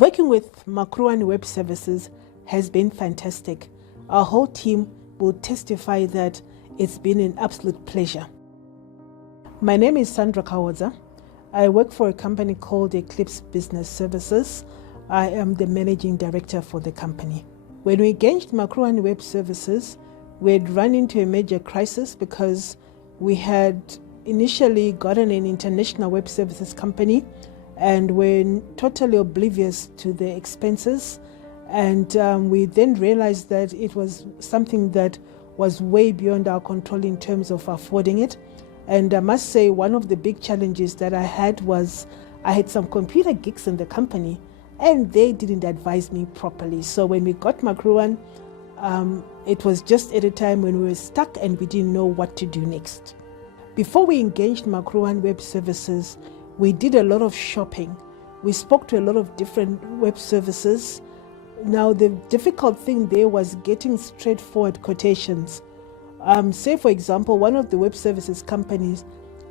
Working with Makuruwan Web Services has been fantastic. Our whole team will testify that it's been an absolute pleasure. My name is Sandra Kawodza. I work for a company called Eclipse Business Services. I am the managing director for the company. When we engaged Makuruwan Web Services, we had run into a major crisis because we had initially gotten an international web services company and were totally oblivious to the expenses. And we then realized that it was something that was way beyond our control in terms of affording it. And I must say, one of the big challenges that I had was I had some computer geeks in the company and they didn't advise me properly. So when we got Makuruwan, it was just at a time when we were stuck and we didn't know what to do next. Before we engaged Makuruwan Web Services, we did a lot of shopping. We spoke to a lot of different web services. Now, the difficult thing there was getting straightforward quotations. Say, for example, one of the web services companies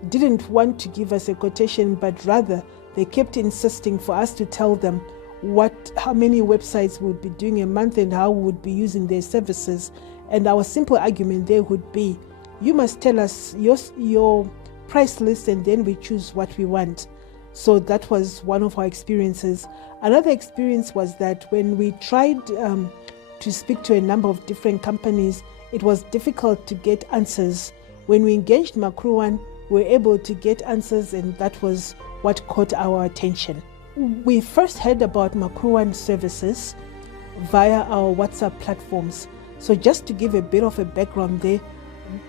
didn't want to give us a quotation, but rather they kept insisting for us to tell them how many websites we would be doing a month and how we would be using their services. And our simple argument there would be, you must tell us your price list and then we choose what we want. So that was one of our experiences. Another experience was that when we tried to speak to a number of different companies, it was difficult to get answers. When we engaged Makuruwan, we were able to get answers, and that was what caught our attention. We first heard about Makuruwan services via our WhatsApp platforms. So just to give a bit of a background there,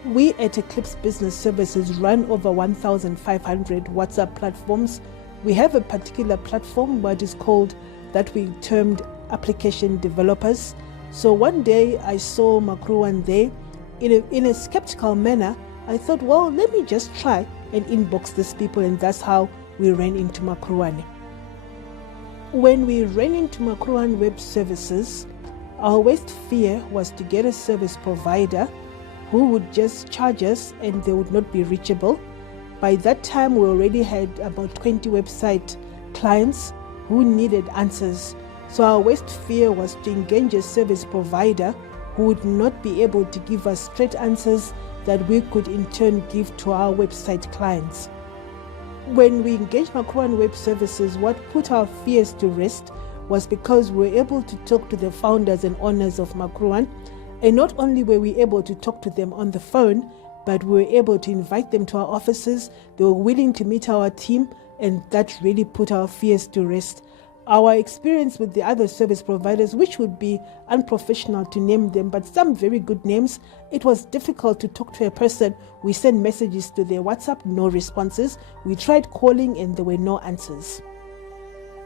we at Eclipse Business Services run over 1,500 WhatsApp platforms. We have a particular platform, what is called, that we termed application developers. So one day I saw Makuruwan there. In a skeptical manner, I thought, well, let me just try and inbox these people, and that's how we ran into Makuruwan. When we ran into Makuruwan Web Services, our worst fear was to get a service provider who would just charge us and they would not be reachable. By that time, we already had about 20 website clients who needed answers. So our worst fear was to engage a service provider who would not be able to give us straight answers that we could in turn give to our website clients. When we engaged Makuruwan Web Services, what put our fears to rest was because we were able to talk to the founders and owners of Makuruwan. And not only were we able to talk to them on the phone, but we were able to invite them to our offices. They were willing to meet our team, and that really put our fears to rest. Our experience with the other service providers, which would be unprofessional to name them, but some very good names, it was difficult to talk to a person. We sent messages to their WhatsApp, no responses. We tried calling and there were no answers.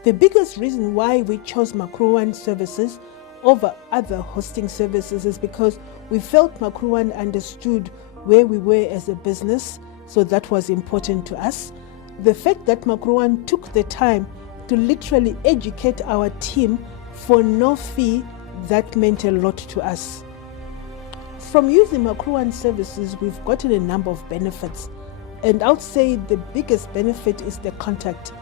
The biggest reason why we chose Makuruwan services over other hosting services is because we felt Makuruwan understood where we were as a business, so that was important to us. The fact that Makuruwan took the time to literally educate our team for no fee, that meant a lot to us. From using Makuruwan services, we've gotten a number of benefits, and I would say the biggest benefit is the contact.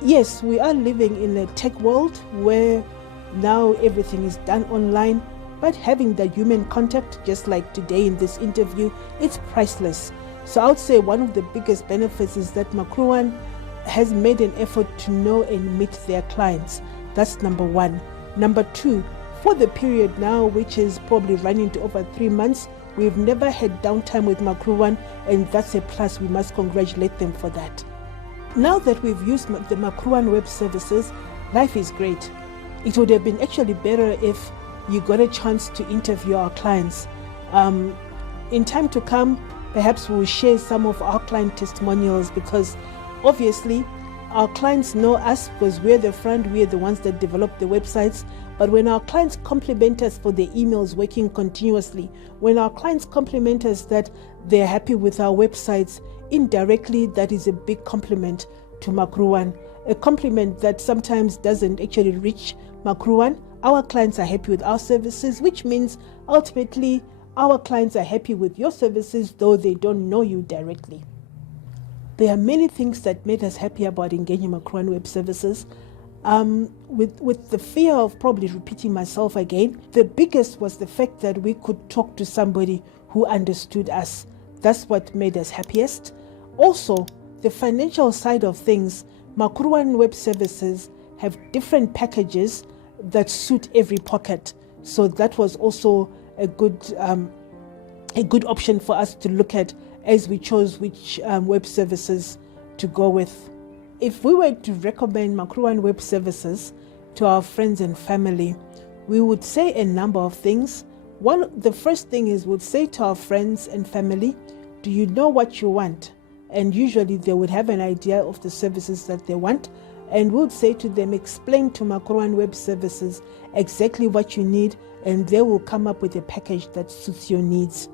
Yes, we are living in a tech world where now everything is done online, but having that human contact, just like today in this interview, it's priceless. So I would say one of the biggest benefits is that Makuruwan has made an effort to know and meet their clients. That's number one. Number two, for the period now, which is probably running to over 3 months, we've never had downtime with Makuruwan, and that's a plus. We must congratulate them for that. Now that we've used the Makuruwan Web Services, life is great. It would have been actually better if you got a chance to interview our clients. In time to come, perhaps we'll share some of our client testimonials, because obviously our clients know us because we're the front, we're the ones that develop the websites. But when our clients compliment us for their emails working continuously, when our clients compliment us that they're happy with our websites, indirectly that is a big compliment to Makuruwan. A compliment that sometimes doesn't actually reach Makuruwan. Our clients are happy with our services, which means ultimately our clients are happy with your services, though they don't know you directly. There are many things that made us happy about engaging Makuruwan Web Services. with the fear of probably repeating myself again, the biggest was the fact that we could talk to somebody who understood us. That's what made us happiest. Also, the financial side of things, Makuruwan Web Services have different packages that suit every pocket. So that was also a good option for us to look at as we chose which web services to go with. If we were to recommend Makuruwan Web Services to our friends and family, we would say a number of things. The first thing is we'd say to our friends and family, do you know what you want? And usually they would have an idea of the services that they want. And we would say to them, explain to Makuruwan Web Services exactly what you need, and they will come up with a package that suits your needs.